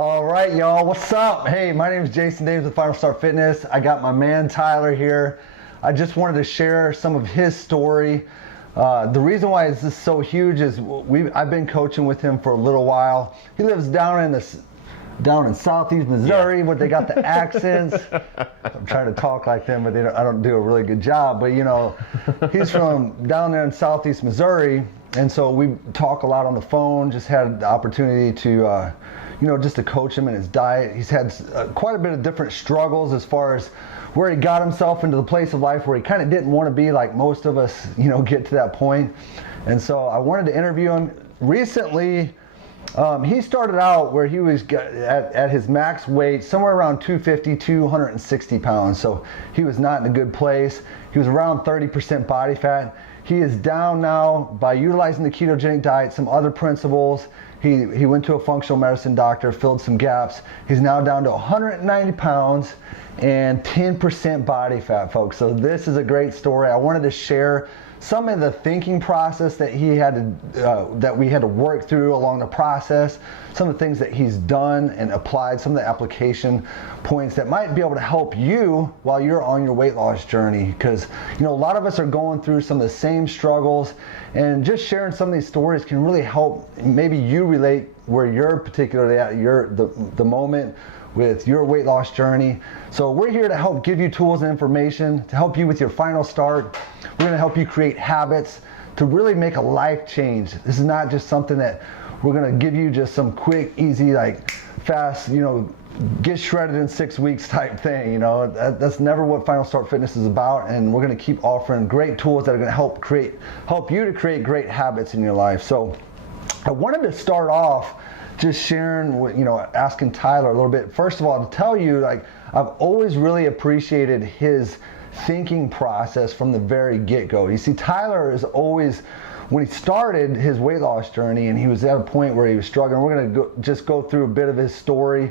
All right, y'all, what's up? Hey, my name is Jason Davis with Final Start Fitness. I got my man Tyler here. I just wanted to share some of his story. The reason why this is so huge is I've been coaching with him for a little while. He lives down in southeast Missouri, where they got the accents. I'm trying to talk like them, but I don't do a really good job. But you know, he's from down there in southeast Missouri, and so we talk a lot on the phone. Just had the opportunity to, just to coach him in his diet. He's had quite a bit of different struggles as far as where he got himself into the place of life where he kind of didn't want to be, like most of us, get to that point. And so I wanted to interview him. Recently, he started out where he was at his max weight, somewhere around 250, 260 pounds. So he was not in a good place. He was around 30% body fat. He is down now by utilizing the ketogenic diet, some other principles. He went to a functional medicine doctor, filled some gaps. He's now down to 190 pounds and 10% body fat, folks. So this is a great story. I wanted to share some of the thinking process that that we had to work through along the process, some of the things that he's done and applied, some of the application points that might be able to help you while you're on your weight loss journey. Because a lot of us are going through some of the same struggles, and just sharing some of these stories can really help maybe you relate where you're particularly at the moment with your weight loss journey. So we're here to help give you tools and information to help you with your final start. We're going to help you create habits to really make a life change. This is not just something that we're going to give you just some quick, easy, like fast, get shredded in 6 weeks type thing. That's never what Final Start Fitness is about. And we're going to keep offering great tools that are going to help you to create great habits in your life. So I wanted to start off just sharing, asking Tyler a little bit. First of all, to tell you, I've always really appreciated his thinking process from the very get-go. You see, Tyler is always, when he started his weight loss journey and he was at a point where he was struggling, we're going to just go through a bit of his story.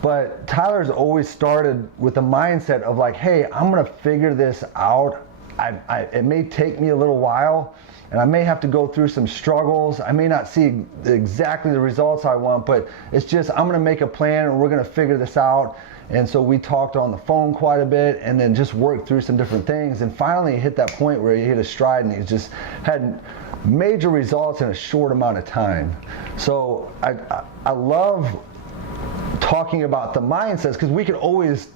But Tyler's always started with the mindset of like, hey, I'm going to figure this out. It may take me a little while, and I may have to go through some struggles. I may not see exactly the results I want, but it's just, I'm gonna make a plan and we're gonna figure this out. And so we talked on the phone quite a bit and then just worked through some different things. And finally hit that point where he hit a stride and he just had major results in a short amount of time. So I love talking about the mindsets, because we could always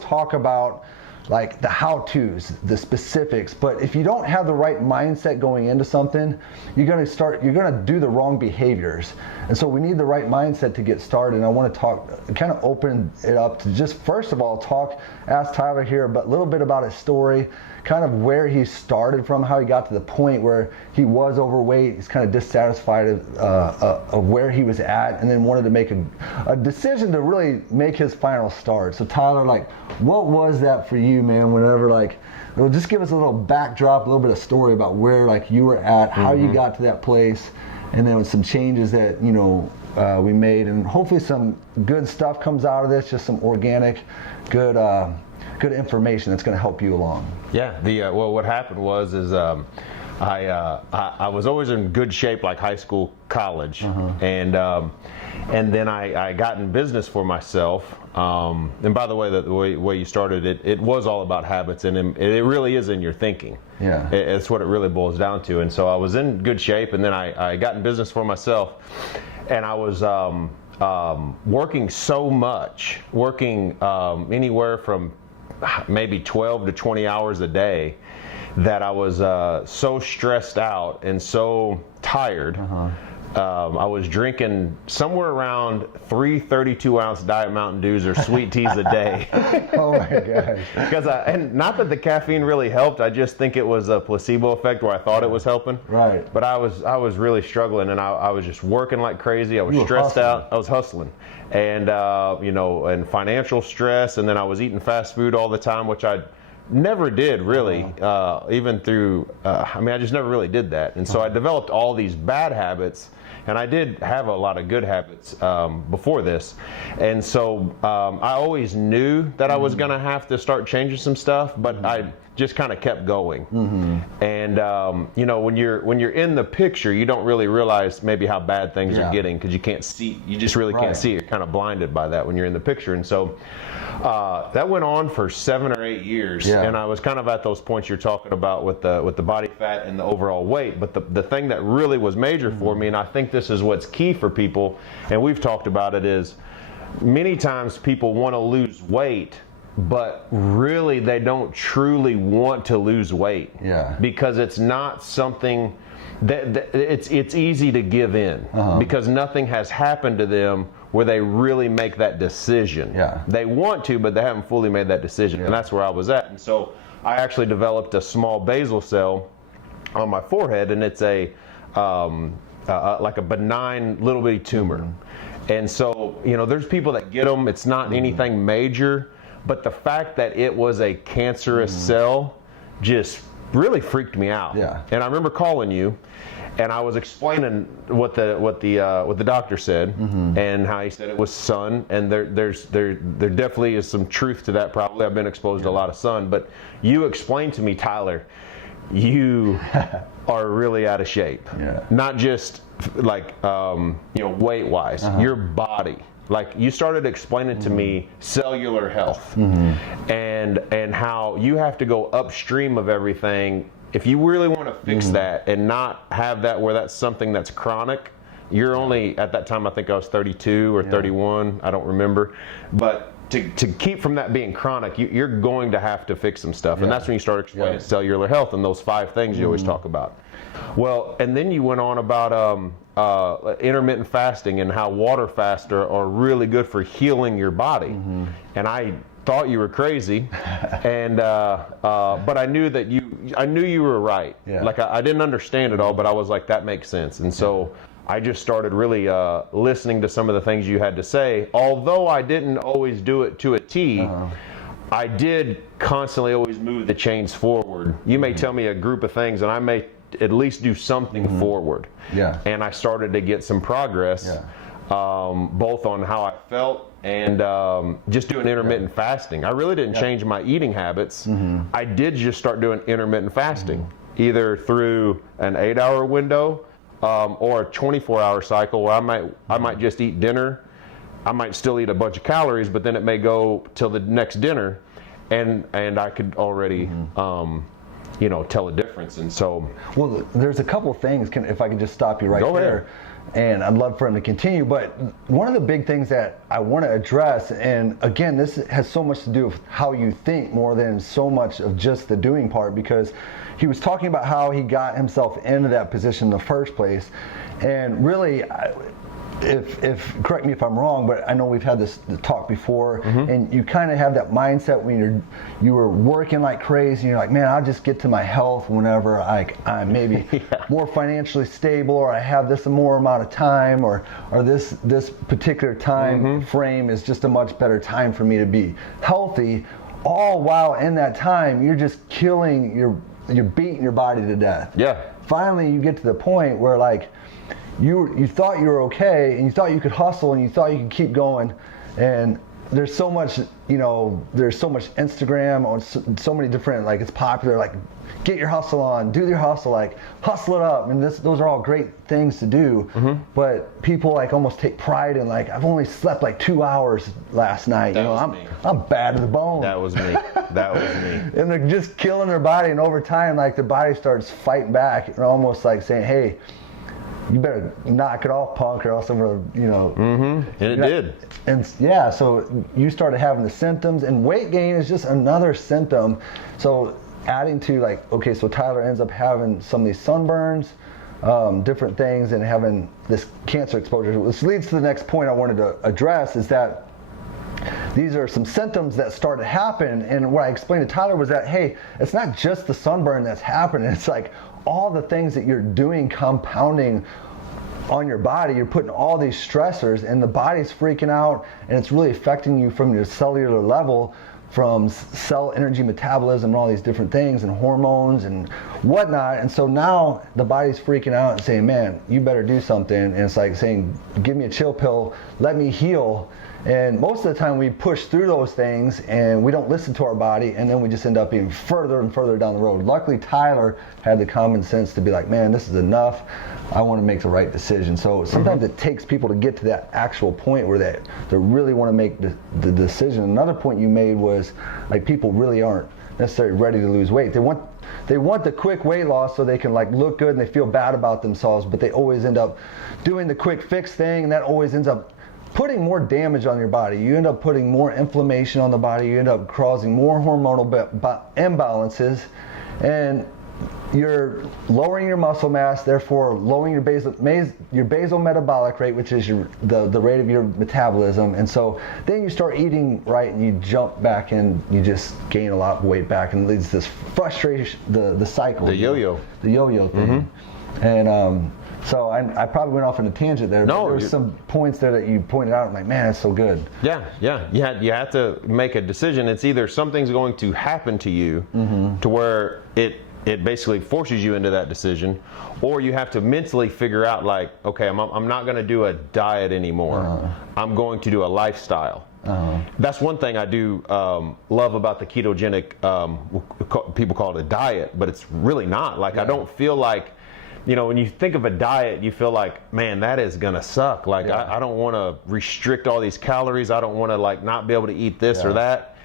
talk about like the how-tos, the specifics, but if you don't have the right mindset going into something, you're gonna do the wrong behaviors. And so we need the right mindset to get started. And I want to kind of open it up to just, first of all, ask Tyler here a little bit about his story, kind of where he started from, how he got to the point where he was overweight. He's kind of dissatisfied of where he was at, and then wanted to make a decision to really make his final start. So Tyler, what was that for you, man? Whenever, just give us a little backdrop, a little bit of story about where you were at, how you got to that place, and then with some changes that we made, and hopefully some good stuff comes out of this, just some organic, good information that's going to help you along. Yeah. What happened was I was always in good shape, like high school, college, and then I got in business for myself. And by the way, the way you started it was all about habits, and it really is in your thinking. Yeah, it's what it really boils down to. And so I was in good shape, and then I got in business for myself, and I was working so much, anywhere from maybe 12 to 20 hours a day, that I was so stressed out and so tired. I was drinking somewhere around 3 32-ounce Diet Mountain Dews or sweet teas a day. Oh my gosh. And not that the caffeine really helped, I just think it was a placebo effect where I thought it was helping. Right. But I was really struggling, and I was just working like crazy. I was stressed out. I was hustling. And and financial stress, and then I was eating fast food all the time, which I never did really, even through, I just never really did that. And so I developed all these bad habits, and I did have a lot of good habits before this. And so I always knew that I was gonna have to start changing some stuff, but just kind of kept going. And you know, when you're in the picture, you don't really realize maybe how bad things are getting, because you can't see. You just really can't see. You're kind of blinded by that when you're in the picture. And so that went on for 7 or 8 years, and I was kind of at those points you're talking about with the body fat and the overall weight. But the thing that really was major for me, and I think this is what's key for people, and we've talked about it, is many times people want to lose weight, but really they don't truly want to lose weight, because it's not something that it's easy to give in, because nothing has happened to them where they really make that decision. They want to, but they haven't fully made that decision, and that's where I was at. And so I actually developed a small basal cell on my forehead, and it's a like a benign little bitty tumor. And so, you know, there's people that get them. It's not anything major, but the fact that it was a cancerous cell just really freaked me out. And I remember calling you, and I was explaining what the doctor said, and how he said it was sun, and there definitely is some truth to that. Probably I've been exposed to a lot of sun, but you explained to me, Tyler, you are really out of shape. Not just like you know, weight wise, your body. Like, you started explaining to me cellular health, and how you have to go upstream of everything if you really want to fix that and not have that where that's something that's chronic. You're only, at that time I think I was 32 or 31, I don't remember, but to keep from that being chronic, you're going to have to fix some stuff. And that's when you start explaining cellular health and those 5 things you always talk about. Well, and then you went on about intermittent fasting and how water fasts are really good for healing your body. And I thought you were crazy, and but I knew that you were right. Like, I didn't understand it all, but I was like, that makes sense. And so I just started really listening to some of the things you had to say. Although I didn't always do it to a T, I did constantly always move the chains forward. You may tell me a group of things, and I may at least do something forward. And I started to get some progress, both on how I felt and just doing intermittent fasting. I really didn't change my eating habits. I did just start doing intermittent fasting, either through an 8-hour window or a 24-hour cycle, where I might just eat dinner. I might still eat a bunch of calories, but then it may go till the next dinner, and I could already you know, tell a difference. And so, well, there's a couple things, if I can just stop you right there, and I'd love for him to continue. But one of the big things that I want to address, and again, this has so much to do with how you think more than so much of just the doing part, because he was talking about how he got himself into that position in the first place. And really, if correct me if I'm wrong, but I know we've had this talk before, and you kind of have that mindset when you were working like crazy, and you're like, man, I'll just get to my health whenever I'm maybe more financially stable, or I have this more amount of time, or this particular time frame is just a much better time for me to be healthy. All while in that time, you're just killing you're beating your body to death. Finally, you get to the point where, like, you thought you were okay, and you thought you could hustle, and you thought you could keep going, and there's so much, you know, there's so much Instagram on so many different, like, it's popular, like, get your hustle on, do your hustle, like, hustle it up, and those are all great things to do, but people, like, almost take pride in, like, I've only slept like 2 hours last night, I'm bad to the bone. That was me. And they're just killing their body, and over time, like, their body starts fighting back, and almost like saying, hey, you better knock it off, punk, or else I'm gonna, you know. And it did. And yeah, so you started having the symptoms, and weight gain is just another symptom. So adding to, like, okay, so Tyler ends up having some of these sunburns, different things, and having this cancer exposure. Which leads to the next point I wanted to address, is that these are some symptoms that start to happen. And what I explained to Tyler was that, hey, it's not just the sunburn that's happening. It's like all the things that you're doing compounding on your body. You're putting all these stressors, and the body's freaking out, and it's really affecting you from your cellular level. from cell energy metabolism and all these different things and hormones and whatnot. And so now the body's freaking out and saying, man, you better do something. And it's like saying, give me a chill pill, let me heal. And most of the time we push through those things and we don't listen to our body, and then we just end up being further and further down the road. Luckily, Tyler had the common sense to be like, man, this is enough. I want to make the right decision. So sometimes it takes people to get to that actual point where they really want to make the decision. Another point you made was like people really aren't necessarily ready to lose weight. They want the quick weight loss so they can like look good and they feel bad about themselves, but they always end up doing the quick fix thing, and that always ends up putting more damage on your body. You end up putting more inflammation on the body. You end up causing more hormonal imbalances, and you're lowering your muscle mass, therefore lowering your basal metabolic rate, which is the rate of your metabolism. And so then you start eating right and you jump back and you just gain a lot of weight back, and it leads to this frustration, the cycle. The yo-yo. The yo-yo thing. And so I probably went off on a tangent there. No, there were some points there that you pointed out. I'm like, man, that's so good. Yeah. You have to make a decision. It's either something's going to happen to you to where it basically forces you into that decision, or you have to mentally figure out like, okay, I'm not going to do a diet anymore. I'm going to do a lifestyle. That's one thing I do love about the ketogenic, people call it a diet, but it's really not. Like, I don't feel like, you know, when you think of a diet, you feel like, man, that is gonna suck. Like, I don't want to restrict all these calories. I don't want to like not be able to eat this or that.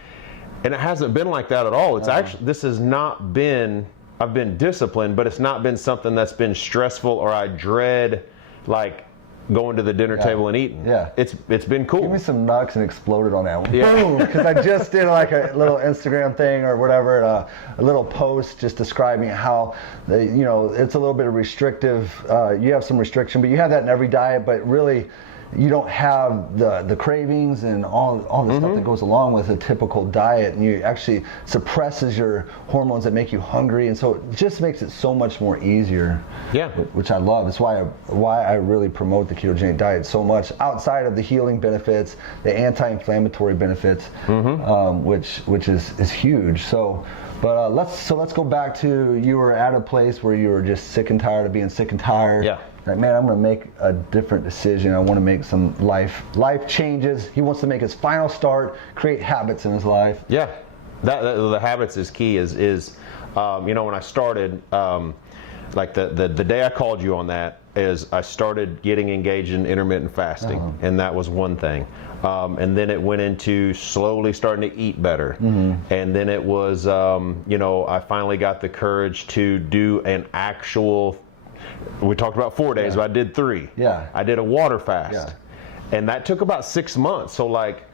And it hasn't been like that at all. It's actually, this has not been, I've been disciplined, but it's not been something that's been stressful or I dread like going to the dinner table and eating. It's been cool. Give me some nuts and exploded on that one. Yeah. Boom! Because I just did like a little Instagram thing or whatever, a little post just describing how, you know, it's a little bit of restrictive. You have some restriction, but you have that in every diet. But really, you don't have the cravings and all the stuff that goes along with a typical diet, and you actually suppresses your hormones that make you hungry, and so it just makes it so much more easier. Yeah, which I love. It's why I really promote the ketogenic diet so much. Outside of the healing benefits, the anti-inflammatory benefits, which is huge. So. But let's go back to, you were at a place where you were just sick and tired of being sick and tired. Yeah. Like, man, I'm going to make a different decision. I want to make some life changes. He wants to make his final start, create habits in his life. Yeah, the habits is key. Is you know, when I started, like the day I called you on that, is I started getting engaged in intermittent fasting, and that was one thing. And then it went into slowly starting to eat better. And then it was, you know, I finally got the courage to do an actual, we talked about 4 days, but I did 3. I did a water fast. And that took about 6 months. So like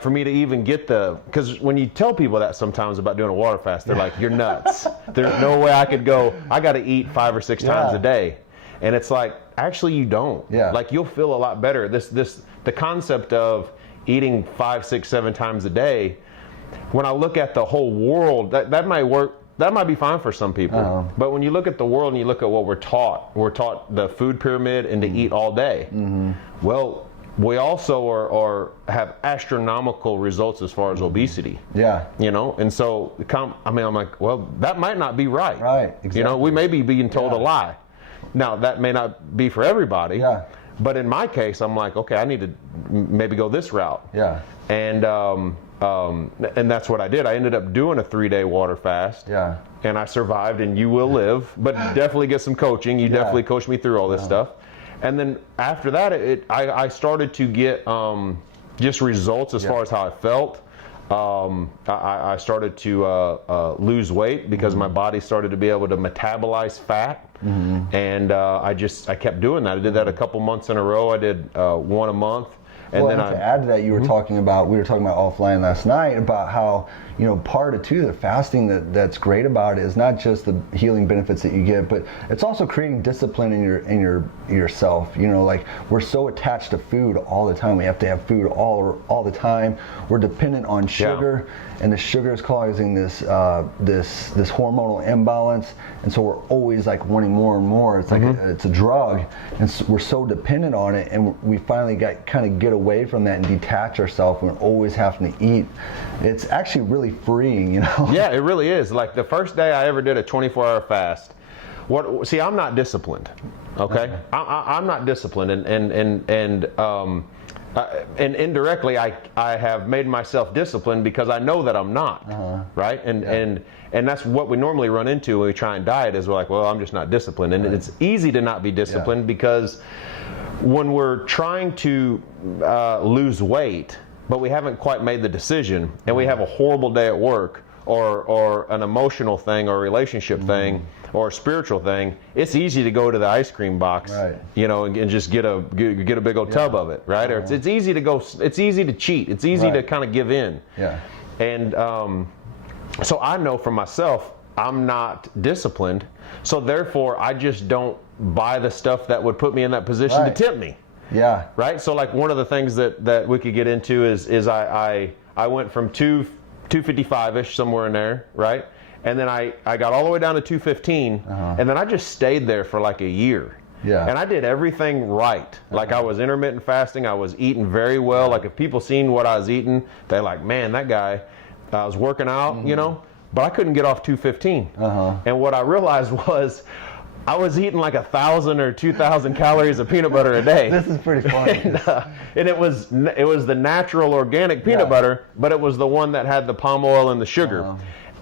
for me to even get because when you tell people that sometimes about doing a water fast, they're like, you're nuts. There's no way I could go, I got to eat 5 or 6 times a day. And it's like, actually you don't. Like, you'll feel a lot better. The concept of eating 5, 6, 7 times a day, when I look at the whole world, that might work. That might be fine for some people. But when you look at the world and you look at what we're taught the food pyramid and to eat all day. Well, we also have astronomical results as far as obesity. You know, and so I'm like, well, that might not be right. Exactly. You know, we may be being told a lie. Now, that may not be for everybody. But in my case, I'm like, okay, I need to maybe go this route. And that's what I did. I ended up doing a 3-day water fast. And I survived, and you will live, but definitely get some coaching. You definitely coached me through all this stuff. And then after that, I started to get just results as far as how I felt. I started to lose weight because my body started to be able to metabolize fat. And I kept doing that. I did that a couple months in a row. I did 1 a month. And then to add to that, we were talking about offline last night about how, you know, part of the fasting that's great about it is not just the healing benefits that you get, but it's also creating discipline in yourself. You know, like, we're so attached to food all the time. We have to have food all the time. We're dependent on sugar, and the sugar is causing this hormonal imbalance, and so we're always like wanting more and more. It's like it's a drug, and so we're so dependent on it, and we finally get away away from that and detach ourselves from always having to eat, it's actually really freeing, you know? Yeah, it really is. Like the first day I ever did a 24-hour fast, see, I'm not disciplined, okay? I'm not disciplined, and indirectly I have made myself disciplined because I know that I'm not, right? And that's what we normally run into when we try and diet is we're like, well, I'm just not disciplined. And it's easy to not be disciplined because when we're trying to lose weight, but we haven't quite made the decision, and we have a horrible day at work, or an emotional thing, or a relationship thing, or a spiritual thing, it's easy to go to the ice cream box, you know, and just get a big old tub of it, right? Or it's easy to go. It's easy to cheat. It's easy to kind of give in. And so I know for myself, I'm not disciplined. So therefore, I just don't buy the stuff that would put me in that position to tempt me. Right. So like one of the things that we could get into is I went from 255-ish, somewhere in there, right? And then I got all the way down to 215, and then I just stayed there for like a year. And I did everything right. Like I was intermittent fasting, I was eating very well. Like if people seen what I was eating, they're like, man, that guy, I was working out, you know, but I couldn't get off 215. And what I realized was I was eating like 1,000 or 2,000 calories of peanut butter a day. This is pretty funny. And it was the natural organic peanut butter, but it was the one that had the palm oil and the sugar.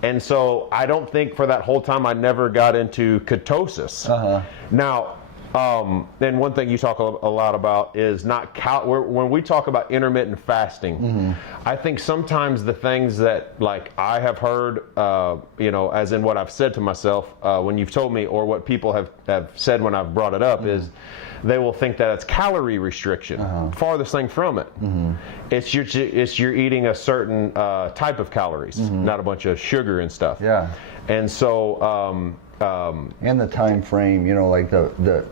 And so I don't think for that whole time I never got into ketosis. Now, and one thing you talk a lot about is not when we talk about intermittent fasting, I think sometimes the things that like I have heard, you know, as in what I've said to myself when you've told me, or what people have said when I've brought it up, is they will think that it's calorie restriction. Farthest thing from it. It's you're eating a certain type of calories, not a bunch of sugar and stuff. And so and the time frame, you know, like the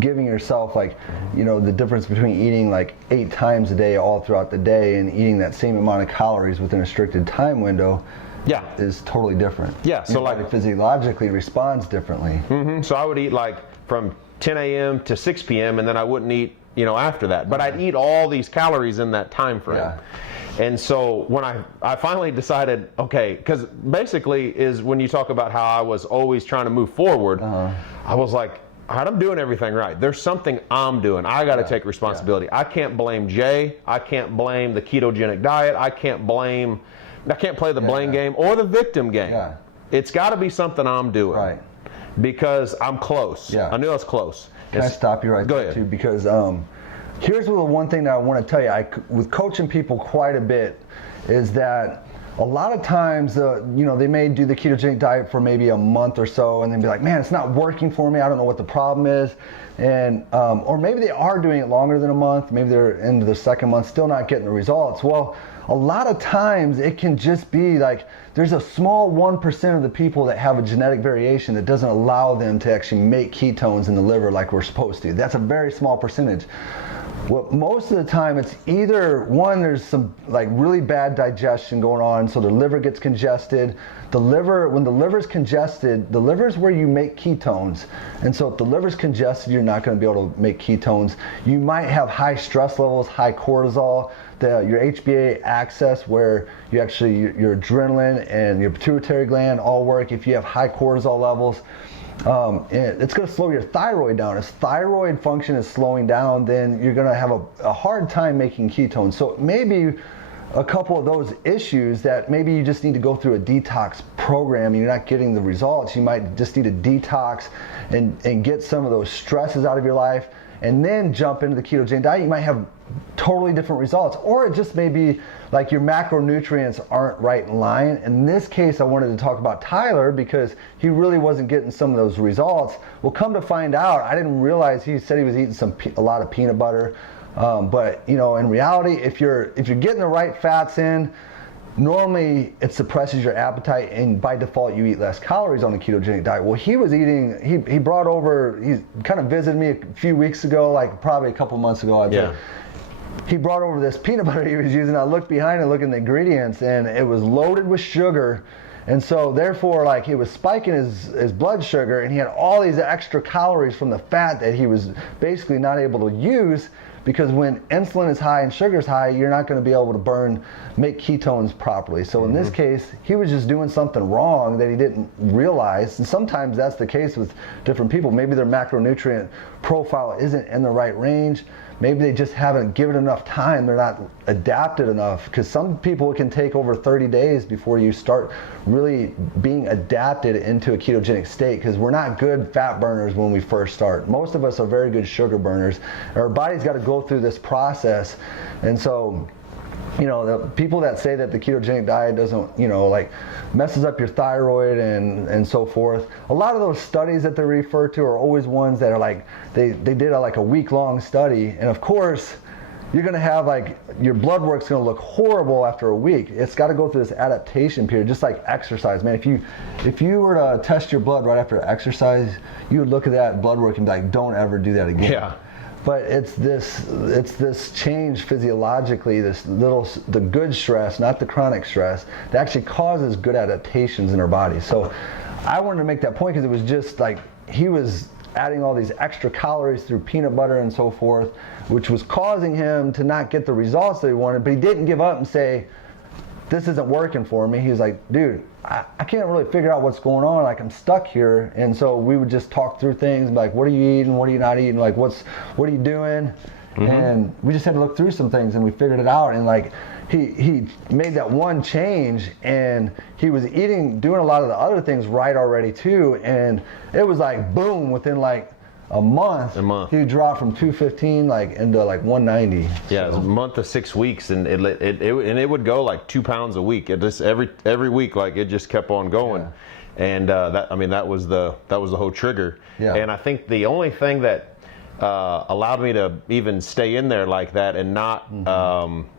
giving yourself, like, you know, the difference between eating like 8 times a day all throughout the day and eating that same amount of calories within a restricted time window is totally different. So your body physiologically responds differently. So I would eat like from 10 a.m. to 6 p.m. and then I wouldn't eat, you know, after that, but I'd eat all these calories in that time frame. And so when I finally decided, okay, because basically is when you talk about how I was always trying to move forward, I was like, all right, I'm doing everything right. There's something I'm doing. I got to take responsibility. I can't blame Jay. I can't blame the ketogenic diet. I can't play the blame game or the victim game. It's got to be something I'm doing. Because I'm close. I knew I was close. Can I stop you right there too? Because here's the one thing that I want to tell you. With coaching people quite a bit, is that a lot of times, you know, they may do the ketogenic diet for maybe a month or so, and then be like, man, it's not working for me. I don't know what the problem is. And or maybe they are doing it longer than a month. Maybe they're into the second month, still not getting the results. Well, a lot of times it can just be like there's a small 1% of the people that have a genetic variation that doesn't allow them to actually make ketones in the liver like we're supposed to. That's a very small percentage. Well, most of the time it's either one, there's some like really bad digestion going on, so the liver gets congested. When the liver's congested, the liver is where you make ketones. And so if the liver's congested, you're not going to be able to make ketones. You might have high stress levels, high cortisol, your HbA axis, where you actually, your adrenaline and your pituitary gland all work. If you have high cortisol levels, it's going to slow your thyroid down. If thyroid function is slowing down, then you're going to have a hard time making ketones. So maybe a couple of those issues that maybe you just need to go through a detox program and you're not getting the results. You might just need to detox and get some of those stresses out of your life, and then jump into the ketogenic diet. You might have totally different results. Or it just may be like your macronutrients aren't right in line. In this case, I wanted to talk about Tyler because he really wasn't getting some of those results. Well, come to find out, I didn't realize he said he was eating a lot of peanut butter. But you know, in reality, if you're getting the right fats in, normally it suppresses your appetite, and by default you eat less calories on the ketogenic diet. Well, he was eating, he kind of visited me a few weeks ago, like probably a couple months ago, I'd say. He brought over this peanut butter he was using. I looked behind and looked at the ingredients, and it was loaded with sugar. And so therefore, like, it was spiking his blood sugar, and he had all these extra calories from the fat that he was basically not able to use because when insulin is high and sugar is high, you're not going to be able to make ketones properly. So in this case, he was just doing something wrong that he didn't realize. And sometimes that's the case with different people. Maybe their macronutrient profile isn't in the right range. Maybe they just haven't given enough time. They're not adapted enough, because some people, it can take over 30 days before you start really being adapted into a ketogenic state, because we're not good fat burners when we first start. Most of us are very good sugar burners. Our body's got to go through this process. And so, you know, the people that say that the ketogenic diet doesn't, you know, like messes up your thyroid and so forth, a lot of those studies that they refer to are always ones that are like, they did like a week-long study, and of course, you're going to have like, your blood work's going to look horrible after a week. It's got to go through this adaptation period, just like exercise. Man, if you were to test your blood right after exercise, you would look at that blood work and be like, don't ever do that again. Yeah. But it's this change physiologically, the good stress, not the chronic stress, that actually causes good adaptations in our body. So I wanted to make that point, because it was just like, he was adding all these extra calories through peanut butter and so forth, which was causing him to not get the results that he wanted. But he didn't give up and say, this isn't working for me. He was like, dude, I can't really figure out what's going on. Like, I'm stuck here. And so we would just talk through things, like, what are you eating? What are you not eating? Like, what are you doing? And we just had to look through some things, and we figured it out. And like, he made that one change, and he was doing a lot of the other things right already too. And it was like, boom, within like a month, he dropped from 215 like into like 190. Yeah, it was a month to 6 weeks, and it would go like 2 pounds a week. It just every week, like, it just kept on going. Yeah. And that was the whole trigger. Yeah. And I think the only thing that allowed me to even stay in there like that and not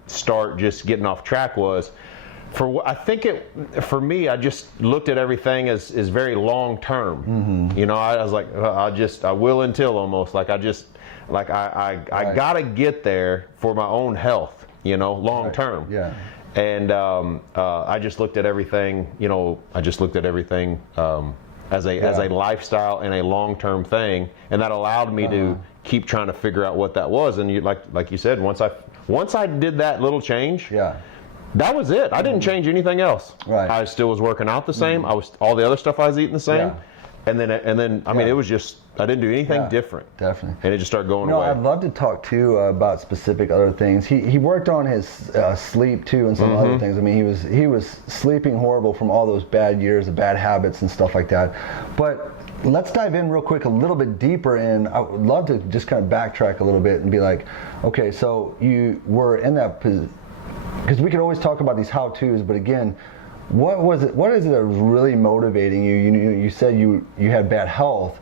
start just getting off track was, for me, I just looked at everything as very long term. You know, I was like, I will until, almost like, I gotta get there for my own health, you know, long term. Yeah. And I just looked at everything, you know, as a lifestyle and a long-term thing, and that allowed me to keep trying to figure out what that was. And like you said, once I did that little change, that was it. I didn't change anything else. Right. I still was working out the same. All the other stuff I was eating the same. And then I mean, it was just, I didn't do anything different. Definitely. And it just started going away. I'd love to talk too about specific other things. He worked on his sleep too, and some other things. I mean, he was sleeping horrible from all those bad years of bad habits and stuff like that. But let's dive in real quick a little bit deeper, and I would love to just kind of backtrack a little bit and be like, okay, so you were in that position, because we could always talk about these how-tos, but again, what is it that was really motivating you? You said you had bad health,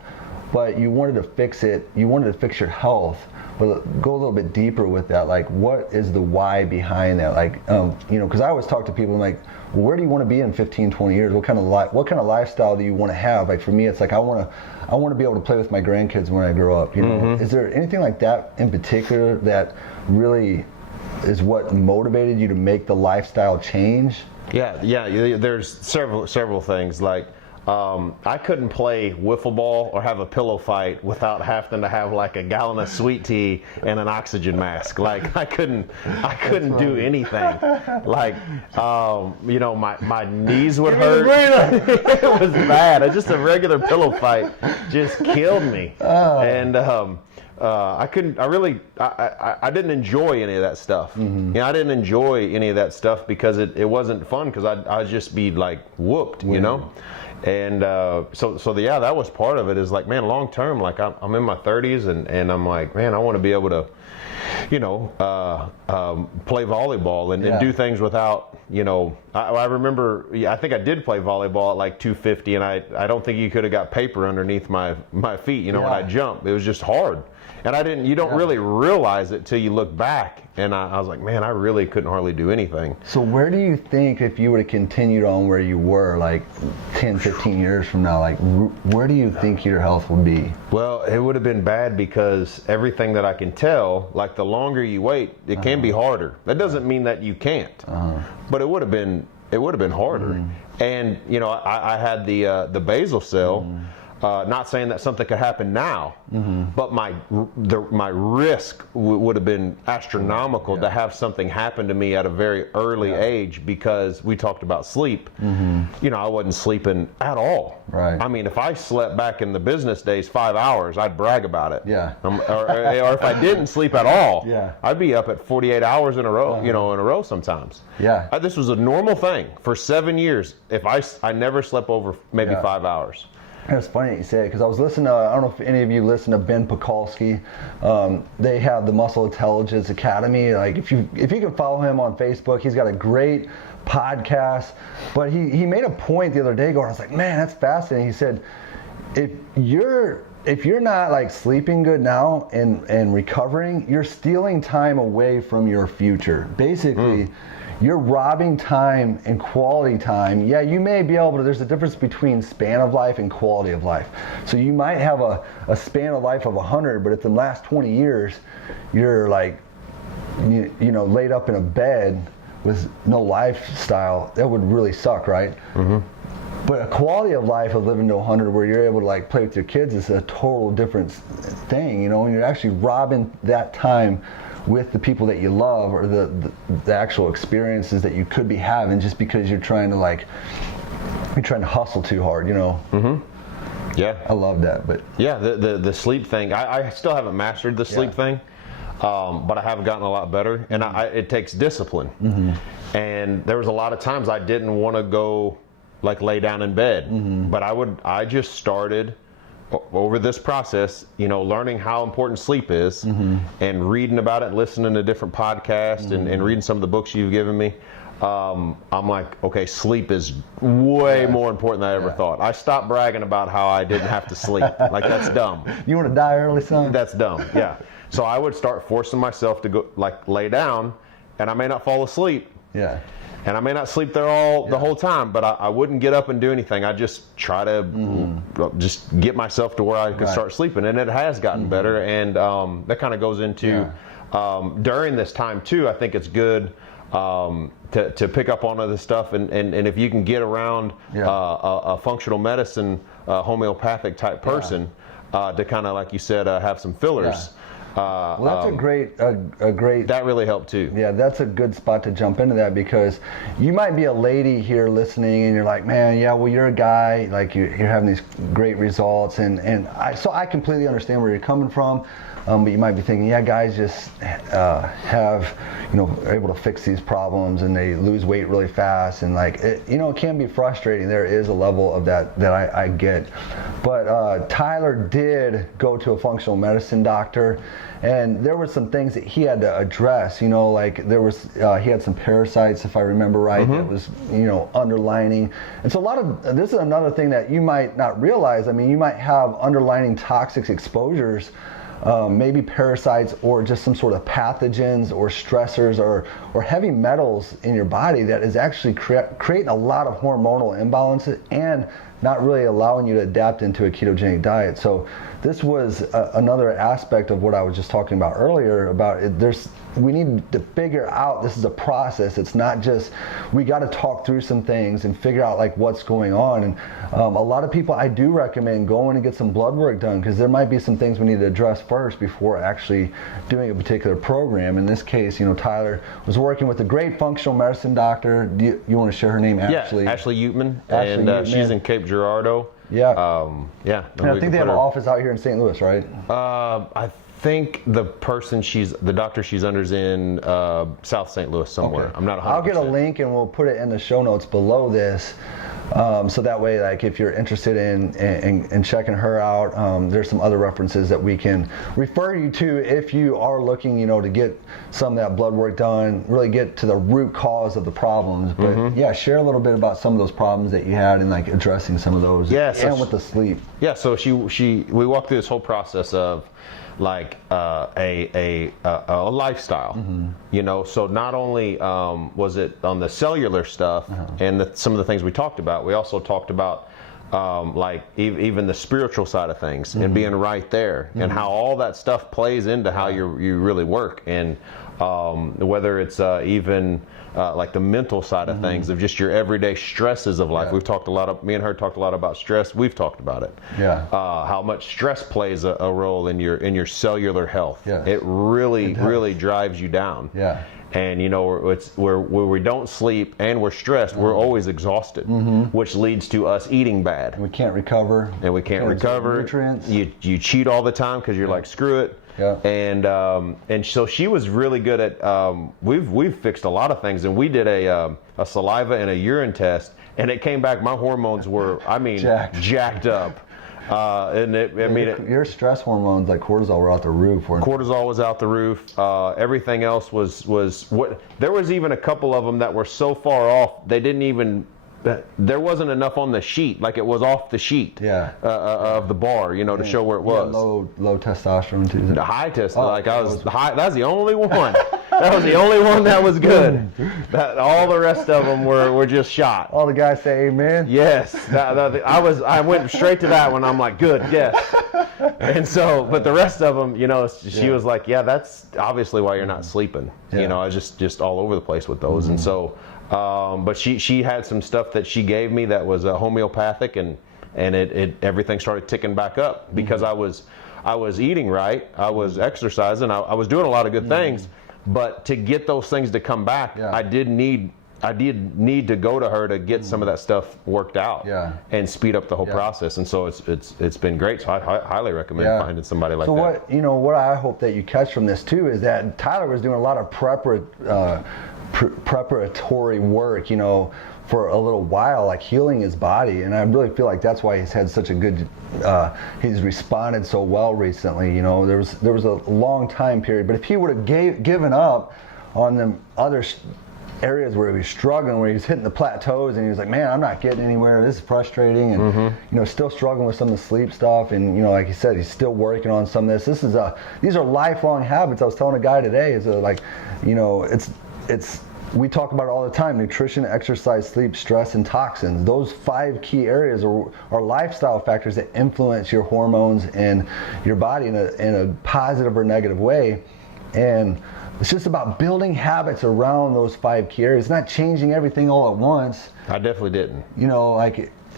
but you wanted to fix it. You wanted to fix your health. But go a little bit deeper with that. Like, what is the why behind that? Like, you know, because I always talk to people, like, well, where do you want to be in 15, 20 years? What kind of lifestyle do you want to have? Like, for me, it's like, I want to be able to play with my grandkids when I grow up. You know, is there anything like that in particular that really is what motivated you to make the lifestyle change? Yeah. There's several things. Like, I couldn't play wiffle ball or have a pillow fight without having to have like a gallon of sweet tea and an oxygen mask. Like, I couldn't do anything. Like, you know, my knees would hurt. It was bad. Just a regular pillow fight just killed me. And I didn't enjoy any of that stuff. You know, I didn't enjoy any of that stuff because it wasn't fun, because I'd just be like whooped, you know? And so that was part of it, is like, man, long term, like I'm in my 30s and I'm like, man, I want to be able to, you know, play volleyball and do things without, you know, I remember, I think I did play volleyball at like 250, and I don't think you could have got paper underneath my feet, you know, when I jumped. It was just hard. And you don't really realize it till you look back. And I was like, man, I really couldn't hardly do anything. So where do you think, if you would have continued on where you were like 10, 15 years from now, like where do you think your health would be? Well, it would have been bad, because everything that I can tell, like, the longer you wait, it can be harder. That doesn't mean that you can't, but it would have been harder. And, you know, I had the basal cell. Not saying that something could happen now, but my risk would have been astronomical to have something happen to me at a very early age, because we talked about sleep. You know, I wasn't sleeping at all. Right. I mean, if I slept back in the business days 5 hours, I'd brag about it. Yeah. Or if I didn't sleep at all, Yeah. I'd be up at 48 hours in a row. You know, in a row sometimes. Yeah. This was a normal thing for 7 years. If I never slept over maybe 5 hours. It's funny that you say it, because I was listening to, I don't know if any of you listen to Ben Pekulski. They have the Muscle Intelligence Academy. Like, if you can follow him on Facebook, he's got a great podcast. But he made a point the other day going, I was like, man, that's fascinating. He said, if you're not like sleeping good now and recovering, you're stealing time away from your future. Basically, you're robbing time and quality time. Yeah, you may be able to, there's a difference between span of life and quality of life. So you might have a span of life of 100, but if in the last 20 years, you're like, you know, laid up in a bed with no lifestyle, that would really suck, right? But a quality of life of living to 100 where you're able to like play with your kids is a total different thing, you know, and you're actually robbing that time with the people that you love, or the actual experiences that you could be having, just because you're trying to hustle too hard, you know. Yeah, I love that. But yeah, the sleep thing, I still haven't mastered the sleep thing, but I have gotten a lot better, and it takes discipline. And there was a lot of times I didn't want to go like lay down in bed, but I just started over this process, you know, learning how important sleep is, and reading about it, listening to different podcasts, and reading some of the books you've given me. I'm like, okay, sleep is way more important than I ever thought. I stopped bragging about how I didn't have to sleep. Like, that's dumb. You want to die early, son? That's dumb, yeah. So I would start forcing myself to go, like, lay down, and I may not fall asleep. Yeah. And I may not sleep there the whole time, but I wouldn't get up and do anything. I just try to just get myself to where I could start sleeping, and it has gotten better. And that kind of goes into during this time too. I think it's good to pick up on other stuff, and if you can get around a functional medicine, homeopathic type person, to kind of, like you said, have some fillers. Well, that's a great. That really helped too. Yeah, that's a good spot to jump into that, because you might be a lady here listening, and you're like, man, yeah, well, you're a guy, like you're having these great results, and I completely understand where you're coming from. But you might be thinking, yeah, guys just have, you know, are able to fix these problems, and they lose weight really fast, and like, it can be frustrating. There is a level of that I get. But Tyler did go to a functional medicine doctor, and there were some things that he had to address, you know, like there was, he had some parasites, if I remember right, that was, you know, underlining. And so this is another thing that you might not realize. I mean, you might have underlining toxic exposures, maybe parasites, or just some sort of pathogens or stressors or heavy metals in your body that is actually creating a lot of hormonal imbalances and not really allowing you to adapt into a ketogenic diet. So this was another aspect of what I was just talking about earlier about it. We need to figure out, this is a process. It's not just, we got to talk through some things and figure out like what's going on. And a lot of people, I do recommend going and get some blood work done, because there might be some things we need to address first before actually doing a particular program. In this case, you know, Tyler was working with a great functional medicine doctor. Do you want to share her name, Ashley? Yeah, Ashley Uchtman, she's in Cape Girardeau. Yeah. And I think they have an office out here in St. Louis, right? I think the doctor she's under is in South St. Louis somewhere. Okay. I'm not 100%. I'll get a link and we'll put it in the show notes below this. So that way, like, if you're interested in checking her out, there's some other references that we can refer you to if you are looking, you know, to get some of that blood work done, really get to the root cause of the problems. But yeah, share a little bit about some of those problems that you had and like addressing some of those. Yeah, and with the sleep. Yeah, so we walked through this whole process of like a lifestyle, you know. So not only was it on the cellular stuff and some of the things we talked about, we also talked about like even the spiritual side of things and being right there, and how all that stuff plays into how you really work. And whether it's even like the mental side of things, of just your everyday stresses of life. Yeah. We've talked a lot me and her talked a lot about stress. We've talked about it. Yeah. How much stress plays a role in your cellular health. Yes. It really drives you down. Yeah. And you know, where we don't sleep and we're stressed, we're always exhausted, which leads to us eating bad. We can't recover. And we can't recover. Nutrients. You cheat all the time because you're like, screw it. Yeah. And so she was really good at. We've fixed a lot of things, and we did a saliva and a urine test, and it came back. My hormones were, jacked up. Your stress hormones like cortisol were out the roof. Cortisol was out the roof. Everything else was what. There was even a couple of them that were so far off they didn't even. There wasn't enough on the sheet, like it was off the sheet of the bar, to show where it was. Low testosterone too. The high test, I was high. That's the only one. That was the only one that was good. All the rest of them were just shot. All the guys say amen. Yes, I went straight to that one. I'm like, good, yes. And so, but the rest of them, she was like, yeah, that's obviously why you're not sleeping. Yeah. I was just all over the place with those, and so. But she had some stuff that she gave me that was homeopathic, and everything started ticking back up because I was eating right, I was exercising, I was doing a lot of good things, but to get those things to come back, I did need to go to her to get some of that stuff worked out and speed up the whole process, and so it's been great. So I highly recommend finding somebody like that. So what I hope that you catch from this too is that Tyler was doing a lot of preparatory work, for a little while, like healing his body, and I really feel like that's why he's had such a good. He's responded so well recently. There was a long time period, but if he would have given up on the other areas where he was struggling, where he was hitting the plateaus, and he was like, man, I'm not getting anywhere. This is frustrating, and still struggling with some of the sleep stuff, and like he said, he's still working on some of this. These are lifelong habits. I was telling a guy today, we talk about it all the time: nutrition, exercise, sleep, stress, and toxins. Those 5 key areas are lifestyle factors that influence your hormones and your body in a positive or negative way. And it's just about building habits around those 5 key areas, not changing everything all at once. I definitely didn't.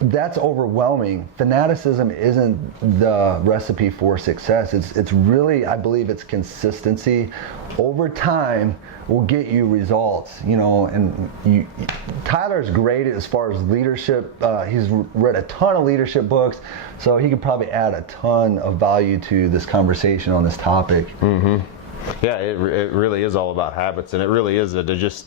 That's overwhelming. Fanaticism isn't the recipe for success. It's really, I believe, it's consistency. Over time will get you results. And Tyler's great as far as leadership. He's read a ton of leadership books, so he could probably add a ton of value to this conversation on this topic. Yeah, it really is all about habits, and it really is just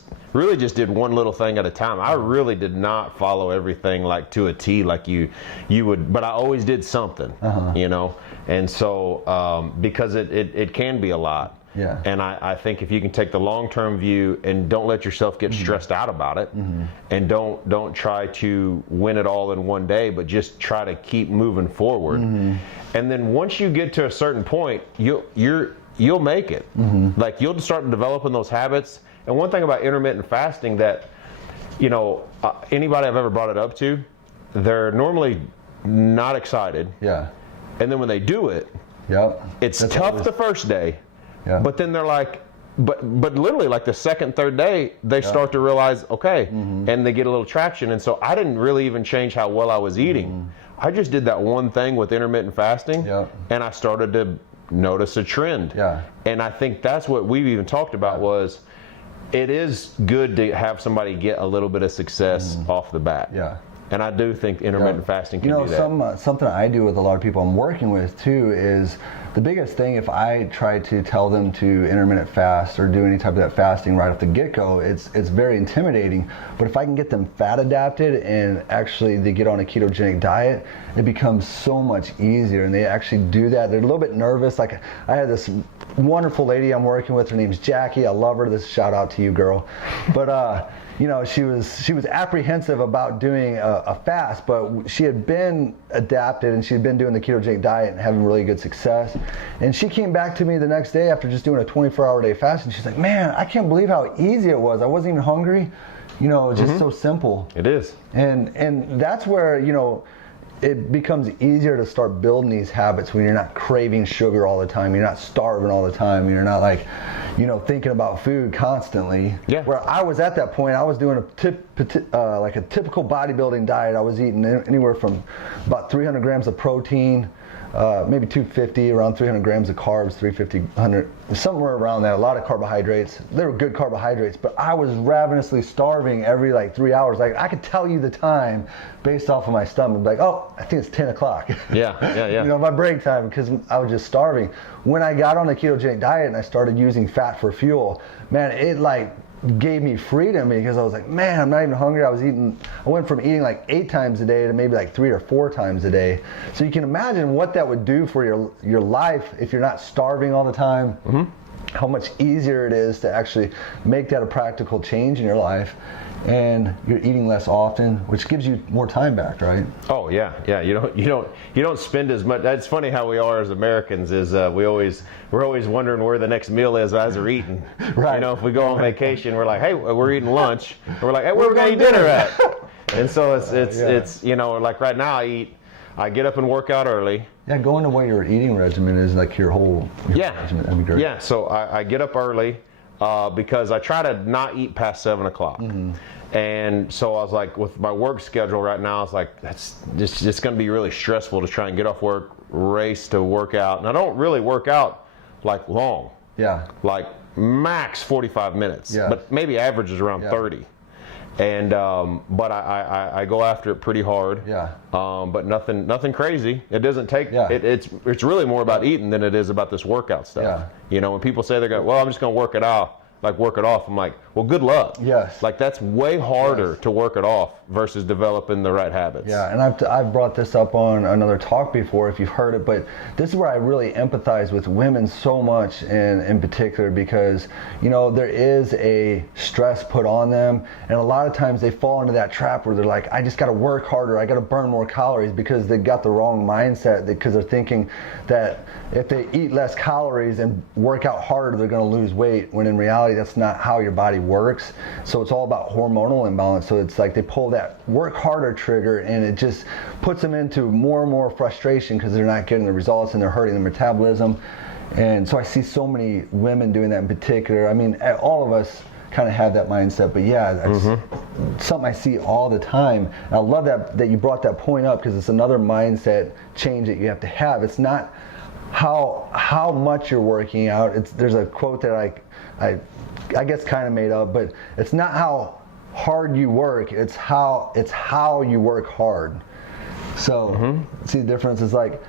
did one little thing at a time. I really did not follow everything like to a T like you would, but I always did something, and so because it can be a lot. Yeah. And I think if you can take the long-term view and don't let yourself get stressed out about it, and don't try to win it all in one day, but just try to keep moving forward. And then once you get to a certain point, you'll make it. Like you'll start developing those habits. And one thing about intermittent fasting that, anybody I've ever brought it up to, they're normally not excited. Yeah. And then when they do it, it's tough the first day. Yeah. But then they're like, but literally like the second, third day, they start to realize, okay, and they get a little traction. And so I didn't really even change how well I was eating. I just did that one thing with intermittent fasting, and I started to notice a trend. Yeah. And I think that's what we've even talked about was it is good to have somebody get a little bit of success off the bat. Yeah. And I do think intermittent fasting can do that. Something I do with a lot of people I'm working with too is the biggest thing. If I try to tell them to intermittent fast or do any type of that fasting right off the get-go, it's very intimidating. But if I can get them fat adapted and actually they get on a ketogenic diet, it becomes so much easier. And they actually do that. They're a little bit nervous. Like I had this wonderful lady I'm working with. Her name's Jackie. I love her. This shout out to you, girl. But she was apprehensive about doing a fast, but she had been adapted and she had been doing the ketogenic diet and having really good success. And she came back to me the next day after just doing a 24-hour day fast, and she's like, man, I can't believe how easy it was. I wasn't even hungry. Just so simple. It is. And that's where, it becomes easier to start building these habits when you're not craving sugar all the time, you're not starving all the time, you're not like, thinking about food constantly. Yeah. Where I was at that point, I was doing like a typical bodybuilding diet. I was eating anywhere from about 300 grams of protein, maybe 250, around 300 grams of carbs, 350, 100, somewhere around that. A lot of carbohydrates. They were good carbohydrates, but I was ravenously starving every like 3 hours. Like I could tell you the time based off of my stomach. Like, oh, I think it's 10 o'clock. Yeah. My break time, because I was just starving. When I got on the ketogenic diet and I started using fat for fuel, man, it like gave me freedom, because I was like, man, I'm not even hungry. I went from eating like 8 times a day to maybe like 3 or 4 times a day. So you can imagine what that would do for your life if you're not starving all the time. How much easier it is to actually make that a practical change in your life, and you're eating less often, which gives you more time back, right? Oh yeah. You don't spend as much. That's funny how we are as Americans. Is we're always wondering where the next meal is as we're eating. Right. If we go on vacation, we're like, hey, we're eating lunch. And we're like, hey, where are we gonna eat dinner at? And so it's like right now I get up and work out early. Yeah, going to what your eating regimen is like your whole regimen. That'd be great. Yeah. So I get up early because I try to not eat past 7 o'clock. And so I was like, with my work schedule right now, it's like, that's just going to be really stressful to try and get off work, race to work out. And I don't really work out like long. Yeah. Like max 45 minutes. Yeah. But maybe average is around 30. And but I go after it pretty hard. Yeah. But nothing crazy. It doesn't take. Yeah. It's really more about eating than it is about this workout stuff. Yeah. When people say well, I'm just gonna work it out. Work it off. I'm like, well, good luck. Yes. Like that's way harder to work it off versus developing the right habits. Yeah, and I've brought this up on another talk before, if you've heard it, but this is where I really empathize with women so much, in particular, because there is a stress put on them, and a lot of times they fall into that trap where they're like, I just got to work harder, I got to burn more calories, because they got the wrong mindset, because they're thinking that if they eat less calories and work out harder, they're going to lose weight, when in reality that's not how your body works. So it's all about hormonal imbalance. So it's like they pull that work harder trigger, and it just puts them into more and more frustration because they're not getting the results and they're hurting their metabolism. And so I see so many women doing that in particular. I mean, all of us kind of have that mindset, but yeah, that's something I see all the time. And I love that you brought that point up, because it's another mindset change that you have to have. It's not how much you're working out. There's a quote that I guess kind of made up, but it's not how hard you work, it's how you work hard. So see the difference is like,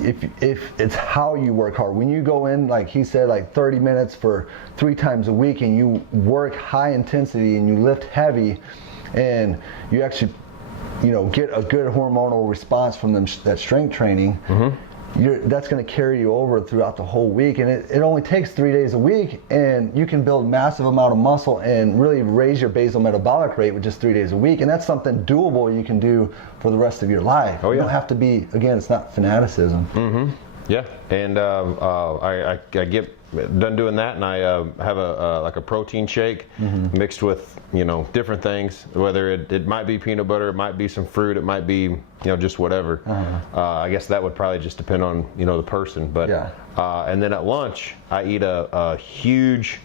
if it's how you work hard, when you go in, like he said, like 30 minutes for 3 times a week, and you work high intensity and you lift heavy, and you actually get a good hormonal response from that strength training, that's going to carry you over throughout the whole week. And it only takes 3 days a week, and you can build massive amount of muscle and really raise your basal metabolic rate with just 3 days a week. And that's something doable you can do for the rest of your life. You don't have to be, again, it's not fanaticism. Yeah, and I get done doing that, and I have a protein shake mixed with different things. Whether it might be peanut butter, it might be some fruit, it might be just whatever. I guess that would probably just depend on the person. But and then at lunch I eat a huge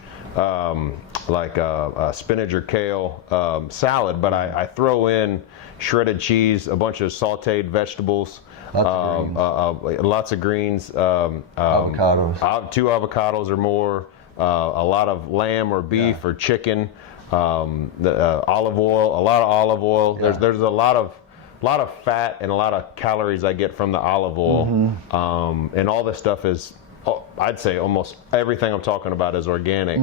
spinach or kale salad, but I throw in shredded cheese, a bunch of sautéed vegetables. Lots of greens, avocados, 2 avocados or more, a lot of lamb or beef or chicken, olive oil, a lot of olive oil. There's a lot of fat and a lot of calories I get from the olive oil, and all this stuff is, I'd say almost everything I'm talking about is organic,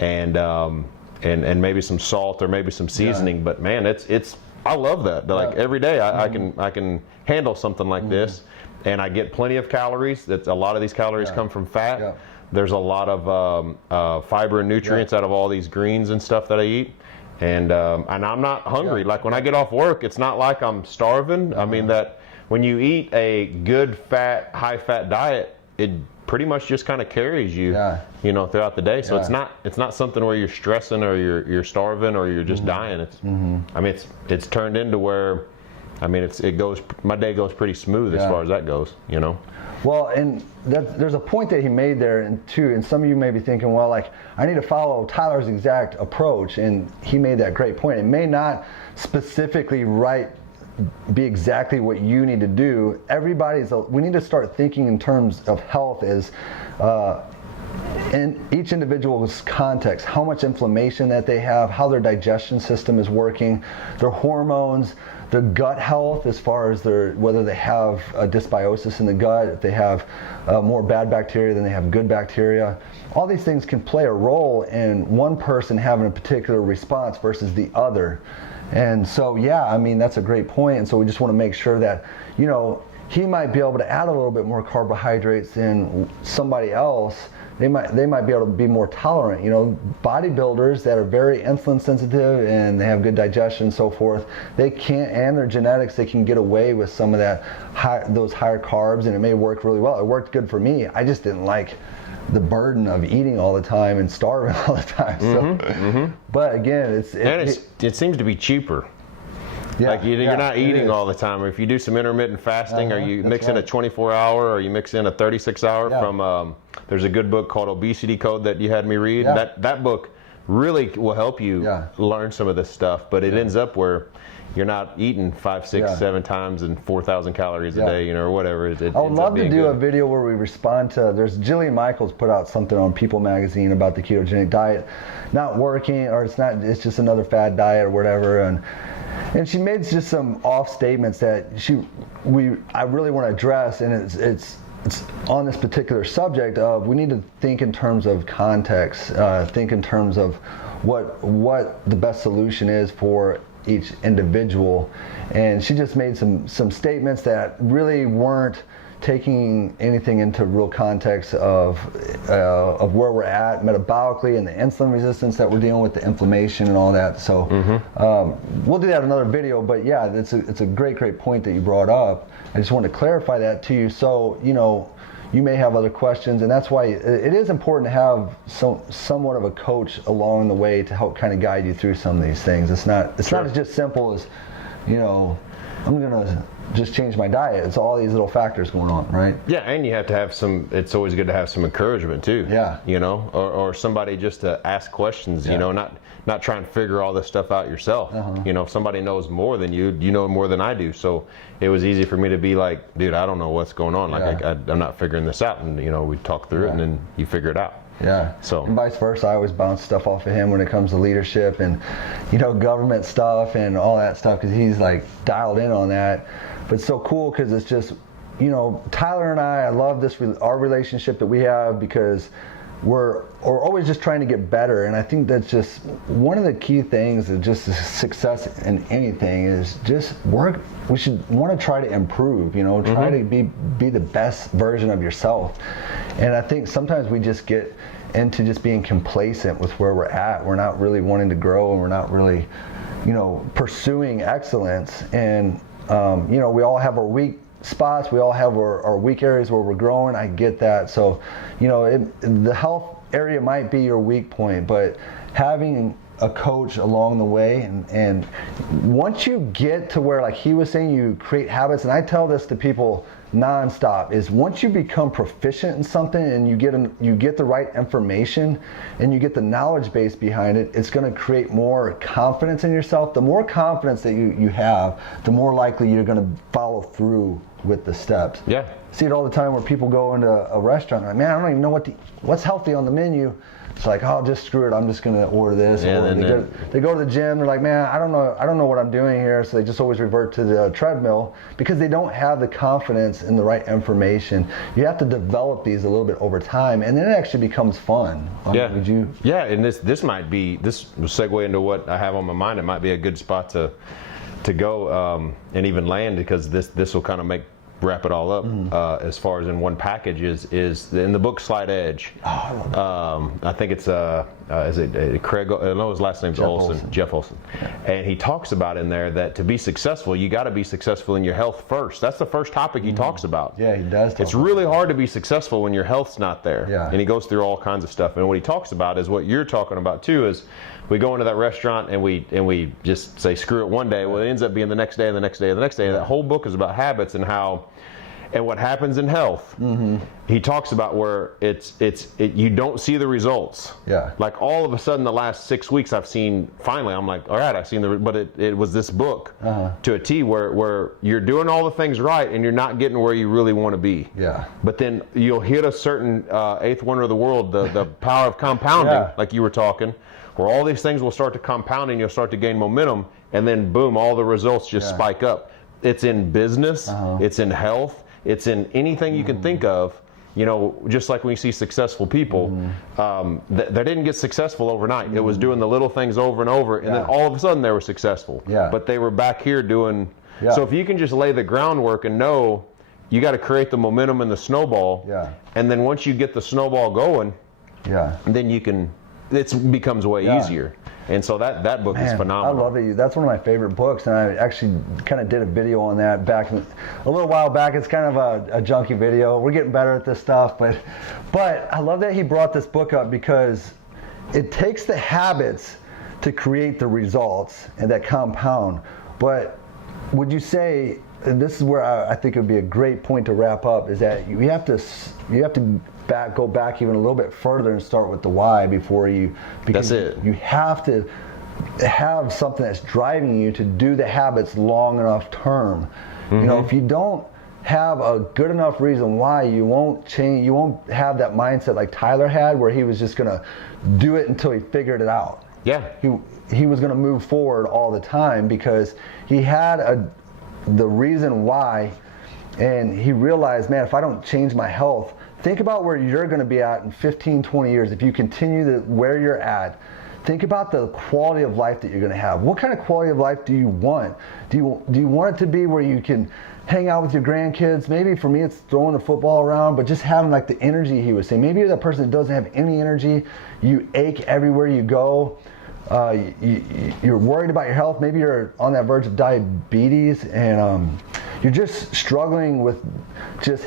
and maybe some salt or maybe some seasoning. But man, it's I love that. Like every day I can handle something like this, and I get plenty of calories. A lot of these calories come from fat. There's a lot of fiber and nutrients out of all these greens and stuff that I eat, and I'm not hungry. Like when I get off work, it's not like I'm starving. I mean that when you eat a good high fat diet, it pretty much just kind of carries you, throughout the day. So it's not something where you're stressing or you're starving or you're just dying. It's I mean it's turned into where I mean, my day goes pretty smooth as far as that goes, you know. Well, and there's a point that he made there, and some of you may be thinking, well, like, I need to follow Tyler's exact approach, and he made that great point. It may not specifically be exactly what you need to do. We need to start thinking in terms of health as in each individual's context, how much inflammation that they have, how their digestion system is working, their hormones, their gut health as far as whether they have a dysbiosis in the gut, if they have more bad bacteria than they have good bacteria. All these things can play a role in one person having a particular response versus the other. And so, yeah, I mean, that's a great point. And so we just want to make sure that, you know, he might be able to add a little bit more carbohydrates than somebody else. They might be able to be more tolerant. You know, bodybuilders that are very insulin sensitive and they have good digestion and so forth, they can't, and their genetics, they can get away with some of those higher carbs, and it may work really well. It worked good for me. I just didn't like the burden of eating all the time and starving all the time. So, but again, it seems to be cheaper. Yeah, like you're not eating all the time. If you do some intermittent fasting, or you mix in a 24-hour, or you mix in a 36-hour from, there's a good book called Obesity Code that you had me read. Yeah. That book really will help you learn some of this stuff, but it ends up where you're not eating 5, 6, 7 times and 4,000 calories a day, you know, or whatever. I would love to do a video where we respond to, there's Jillian Michaels put out something on People magazine about the ketogenic diet not working, or it's just another fad diet or whatever, and she made just some off statements that I really want to address, and it's on this particular subject of we need to think in terms of context, think in terms of what the best solution is for each individual. And she just made some statements that really weren't taking anything into real context of where we're at metabolically and the insulin resistance that we're dealing with, the inflammation and all that. So we'll do that in another video, but yeah, it's a great point that you brought up. I just wanted to clarify that to you. So, you know, you may have other questions, and that's why it is important to have somewhat of a coach along the way to help kind of guide you through some of these things. It's not as just simple as, you know, I'm gonna just change my diet. It's all these little factors going on, right? Yeah, and you have to have it's always good to have some encouragement too. Yeah. You know, or somebody just to ask questions, you know, not try and figure all this stuff out yourself. You know, if somebody knows more than you know more than I do. So it was easy for me to be like, dude, I don't know what's going on. Like I'm not figuring this out. And, you know, we talk through it and then you figure it out. Yeah. So and vice versa, I always bounce stuff off of him when it comes to leadership and, you know, government stuff and all that stuff, because he's like dialed in on that. But it's so cool because it's just, you know, Tyler and I love our relationship that we have, because we're always just trying to get better. And I think that's just one of the key things of just success in anything is just work. We should want to try to improve, you know, try to be the best version of yourself. And I think sometimes we just get into just being complacent with where we're at. We're not really wanting to grow, and we're not really, you know, pursuing excellence. And, you know, we all have our weak spots. We all have our weak areas where we're growing. I get that. So, you know, the health area might be your weak point, but having a coach along the way, and once you get to where, like he was saying, you create habits, and I tell this to people nonstop, is once you become proficient in something and you get the right information and you get the knowledge base behind it, it's going to create more confidence in yourself. The more confidence that you have, the more likely you're going to follow through with the steps. Yeah. See it all the time where people go into a restaurant and like, man, I don't even know what's healthy on the menu. It's like, oh, just screw it, I'm just going to order this. Yeah, or they go to the gym, they're like, man, I don't know what I'm doing here. So they just always revert to the treadmill because they don't have the confidence and the right information. You have to develop these a little bit over time, and then it actually becomes fun. Yeah. Would you? Yeah, and this will segue into what I have on my mind. It might be a good spot to go and even land, because this will kind of wrap it all up as far as in one package is in the book Slight Edge. Oh, I love that. I think it's is it Craig? I know his last name's Olson. Jeff Olson. Yeah. And he talks about in there that to be successful, you got to be successful in your health first. That's the first topic he talks about. Yeah, he does. It's really hard to be successful when your health's not there. Yeah. And he goes through all kinds of stuff. And what he talks about is what you're talking about too. Is we go into that restaurant and we just say screw it one day. Well, it ends up being the next day and the next day and the next day. And that whole book is about habits and how. And what happens in health, he talks about where you don't see the results. Yeah. Like all of a sudden, the last 6 weeks, I've seen. Finally, I'm like, all right, I've seen but it was this book to a T where you're doing all the things right and you're not getting where you really want to be. Yeah. But then you'll hit a certain eighth wonder of the world, the power of compounding, like you were talking, where all these things will start to compound and you'll start to gain momentum, and then boom, all the results just spike up. It's in business, it's in health. It's in anything you can think of, just like when you see successful people, they didn't get successful overnight. It was doing the little things over and over, and then all of a sudden they were successful. Yeah. But they were back here doing, so if you can just lay the groundwork and know you got to create the momentum and the snowball, and then once you get the snowball going, then you can, it becomes way easier. And so that book is phenomenal. I love it. That's one of my favorite books, and I actually kind of did a video on that back a little while back. It's kind of a junky video. We're getting better at this stuff, but I love that he brought this book up because it takes the habits to create the results and that compound. But would you say, and this is where I think it would be a great point to wrap up, is that you have to go back even a little bit further and start with the why before you. Because that's it. You have to have something that's driving you to do the habits long enough term. If you don't have a good enough reason why, you won't change. You won't have that mindset like Tyler had, where he was just gonna do it until he figured it out. Yeah. He was gonna move forward all the time because he had the reason why, and he realized, man, if I don't change my health, think about where you're going to be at in 15, 20 years. If you continue where you're at, think about the quality of life that you're going to have. What kind of quality of life do you want? Do you want it to be where you can hang out with your grandkids? Maybe for me, it's throwing the football around, but just having like the energy he was saying. Maybe you're that person that doesn't have any energy. You ache everywhere you go. You're worried about your health. Maybe you're on that verge of diabetes, and you're just struggling with just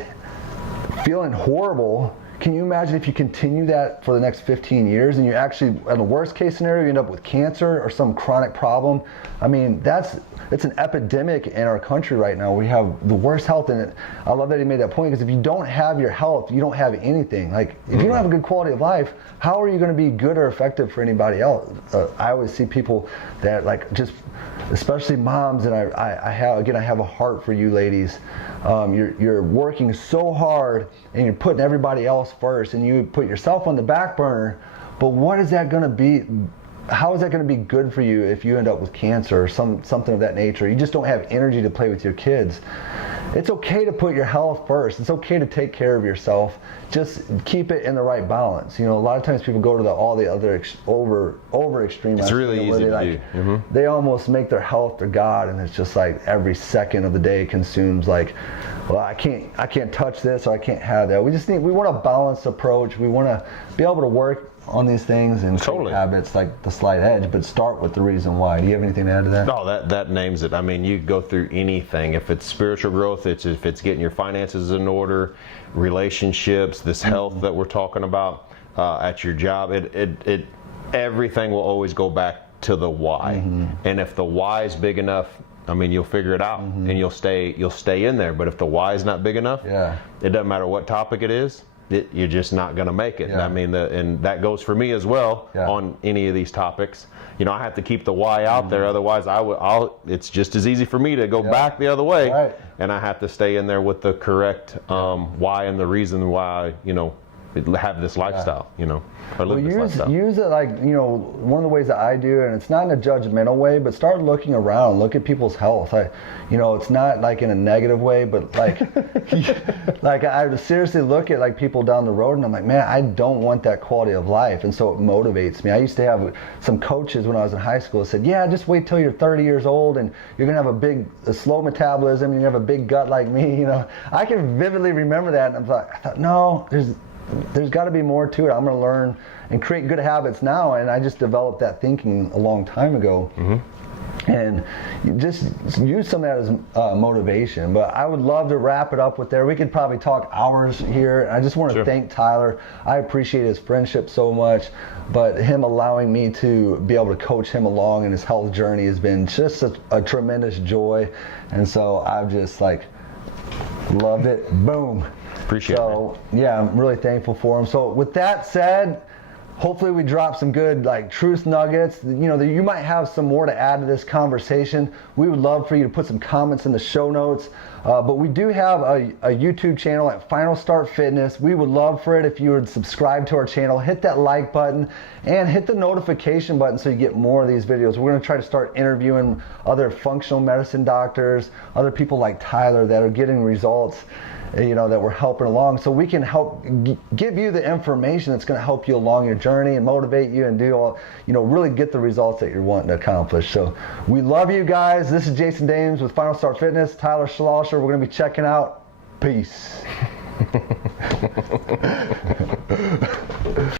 feeling horrible. Can you imagine if you continue that for the next 15 years and you actually, in the worst case scenario, you end up with cancer or some chronic problem? I mean, it's an epidemic in our country right now. We have the worst health in it. I love that he made that point, because if you don't have your health, you don't have anything. Like, if you don't have a good quality of life, how are you going to be good or effective for anybody else? I always see people that especially moms, and I have a heart for you ladies. You're working so hard and you're putting everybody else first, and you put yourself on the back burner. But what is that going to be? How is that going to be good for you if you end up with cancer or something of that nature? You just don't have energy to play with your kids. It's okay to put your health first. It's okay to take care of yourself. Just keep it in the right balance. A lot of times people go to all the other over extreme. It's really easy to do. They almost make their health their god, and it's just like every second of the day consumes like, well, I can't touch this, or I can't have that. We want a balanced approach. We want to be able to work on these things and create habits like the slight edge, but start with the reason why. Do you have anything to add to that? No, that names it. I mean, you go through anything. If it's spiritual growth, if it's getting your finances in order, relationships, this health that we're talking about at your job, everything will always go back to the why. And if the why is big enough, I mean, you'll figure it out, and you'll stay in there. But if the why is not big enough, it doesn't matter what topic it is. You're just not going to make it. I mean, and that goes for me as well on any of these topics. I have to keep the why out there, otherwise it's just as easy for me to go back the other way, and I have to stay in there with the correct why and the reason why, have this lifestyle, or live this lifestyle. Use it like, one of the ways that I do, and it's not in a judgmental way, but start looking around, look at people's health. It's not like in a negative way, but like, like I seriously look at like people down the road, and I'm like, man, I don't want that quality of life, and so it motivates me. I used to have some coaches when I was in high school that said, yeah, just wait till you're 30 years old, and you're gonna have a slow metabolism, and you have a big gut like me. I can vividly remember that, and I thought, no, there's got to be more to it. I'm going to learn and create good habits now, and I just developed that thinking a long time ago. And just use some of that as motivation. But I would love to wrap it up with there. We could probably talk hours here. I just want to thank Tyler. I appreciate his friendship so much, but him allowing me to be able to coach him along in his health journey has been just a tremendous joy. And so I've just like loved it. Boom. Appreciate it. So yeah, I'm really thankful for him. So with that said, hopefully we drop some good like truth nuggets. You know, you might have some more to add to this conversation. We would love for you to put some comments in the show notes. But we do have a YouTube channel at Final Start Fitness. We would love for it if you would subscribe to our channel, hit that like button, and hit the notification button so you get more of these videos. We're going to try to start interviewing other functional medicine doctors, other people like Tyler that are getting results, you know, that we're helping along, so we can help give you the information that's going to help you along your journey and motivate you and do all, you know, really get the results that you're wanting to accomplish. So we love you guys. This is Jason Dames with Final Start Fitness. Tyler Schlosser. We're going to be checking out. Peace.